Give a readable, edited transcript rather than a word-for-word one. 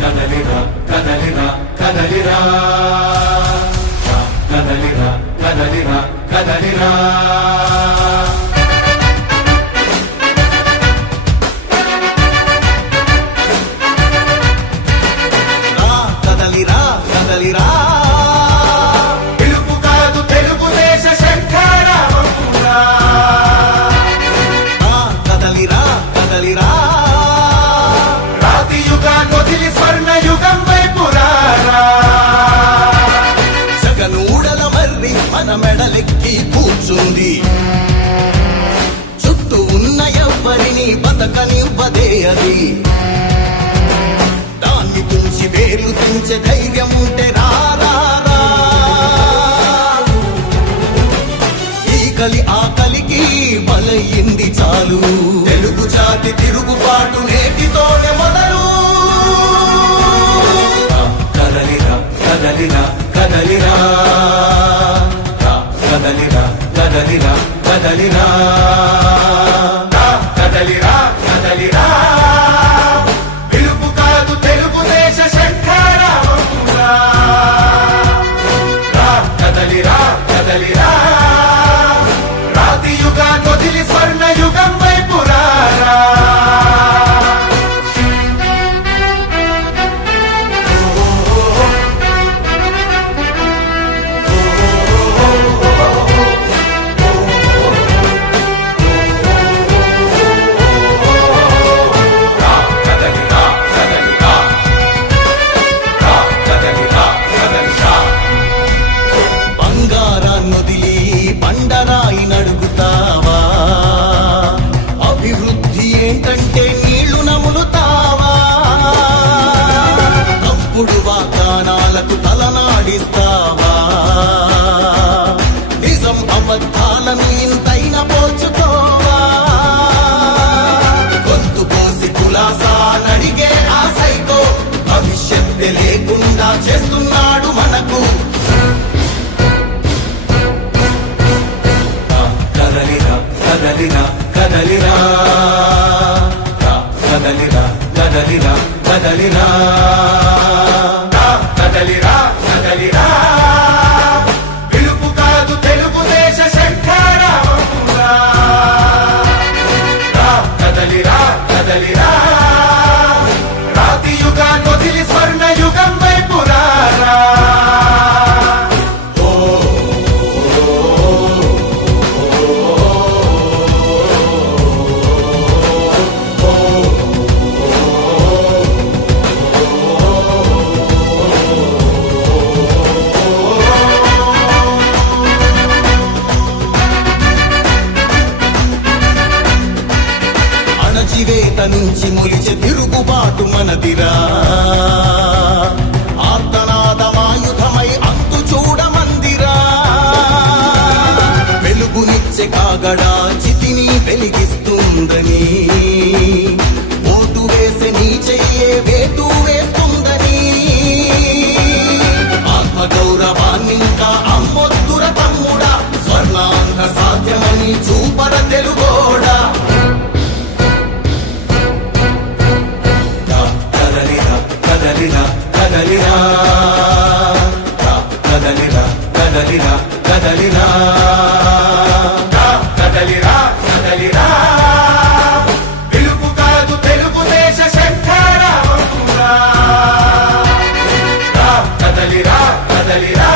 కదలిరా కదలిరా కదలిరా కదలిరా కదలిరా కదలిరా కదలిరా కదలిరా పిలుపు కాదు తెలుగుదేశ శంఖారావమురా కదలిరా కదలిరా రాతి యుగాన్ని వదిలి స్వర్ణ యుగం వైపు రారా జగనూడల మర్రి మన మెడలెక్కి కూర్చుంది చుట్టూ ఉన్న ఎవ్వరిని బతకనివ్వదే అది దాన్ని తుంచి వేలు తుంచే ధైర్యం ఉంటే రారా ఈ కలి ఆ కలికి బలయింది చాలు తెలుగు జాతి తిరుగుబాటు నేటితోనే మొదలు కదలిరా కదలిరా కదలిరా కదలిరా కదలిరా కదలిరా కదలిరా కదలిరా పిలుపు కాదు తెలుగుదేశ శంఖారావమురా కదలిరా కదలిరా రాతి యుగాన్ని వదిలి స్వర్ణ యుగం వైపు రారా బంగారాన్నొదిలి బండరాయి నడుగుతావా అభివృద్ధి ఏంటంటే నీళ్లు నములుతావా తప్పుడు వాగ్దానాలకు తలనాడిస్తావా నిజం అబద్ధాలను ఇంతైనా పోల్చుకోవా గొంతు కోసి కులాసా నడిగే ఆ సైకో భవిష్యత్తు లేకుండా చేస్తున్నాడు మనకు కదలిరా కదలిరా కదలిరా కదలిరా కదలిరా కదలిరా కదలిరా కదలిరా పిలుపు కాదు తెలుగుదేశ శంఖారావమురా కదలిరా కదలిరా రాతి యుగాన్ని వదిలి స్వర్ణ యుగం వైపు రారా అణచివేత నుంచి మొలిచే తిరుగుబాటు మనదిరా ఆర్తనాదమాయుధమై అంతు చూడమందిరా వెలుగునిచ్చే కాగడా చితిని వెలిగిస్తుందని ఓటు వేసే నీ చెయ్యే వేటు వేస్తుందని ఆత్మగౌరవాన్నింకా అమ్మొద్దుర తమ్ముడా స్వర్ణాంధ్ర సాధ్యమని చూపర తెలుగోడా కదలిరా కదలిరా కదలిరా కదలిరా కదలిరా కదలిరా కదలిరా కదలిరా పిలుపు కాదు తెలుగుదేశ శంఖారావమురా కదలిరా కదలిరా